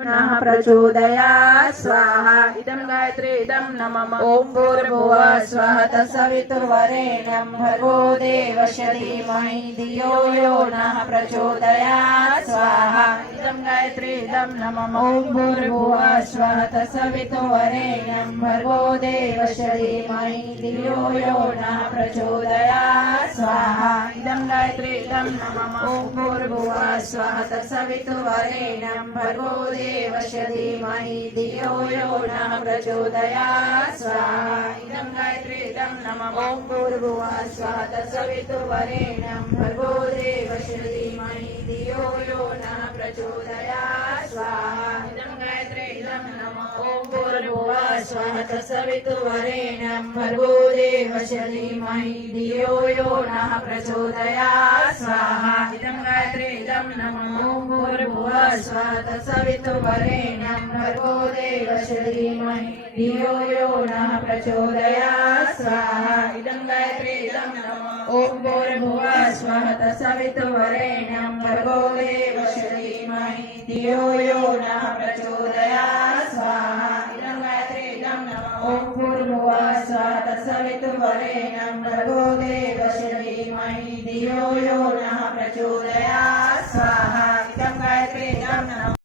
नः प्रचोदया, स्वाहा। इदं गायत्री, इदं न मम ॐ भूर्भुव स्वः तत्सवितुर्वरेण्यं भर्गो देवस्य धीमहि। धियो यो नः प्रचोदया, स्वाहा। गायत्रीलं नमो भूर्भुवा भर्गो वरेण भगो धियो यो न प्रचोदया स्वाहा। इदं गायत्रीलं ॐ भूर्भुवा स्वातसवितु वरेण भगो देव शरि मयि यो न प्रचोदया स्वाहा। इदं गायत्रीलं नम ओं भूर्भुवा सवितो वरेण्यं भर्गो देव धीमहि धियो यो नः प्रचोदयात् स्वाहा इदं गायत्री इदं न मम ॐ भूर्भुवः स्वः तत्सवितुर्वरेण्यं भर्गो देवस्य धीमहि धियो यो नः प्रचोदयात् स्वाहा इदं गायत्री इदं न मम ॐ भूर्भुवः स्वः तत्सवितुर्वरेण्यं भर्गो देवस्य धीमहि धियो यो नः प्रचोदयात् स्वाहा, इदं गायत्री, इदं न मम ॐ भूर्भुवः स्वः तत्सवितुर्वरेण्यं भर्गो देवस्य धीमहि धियो यो नः प्रचोदयात्, स्वाहा, इदं गायत्री, इदं न मम ॐ भूर्भुवः स्वः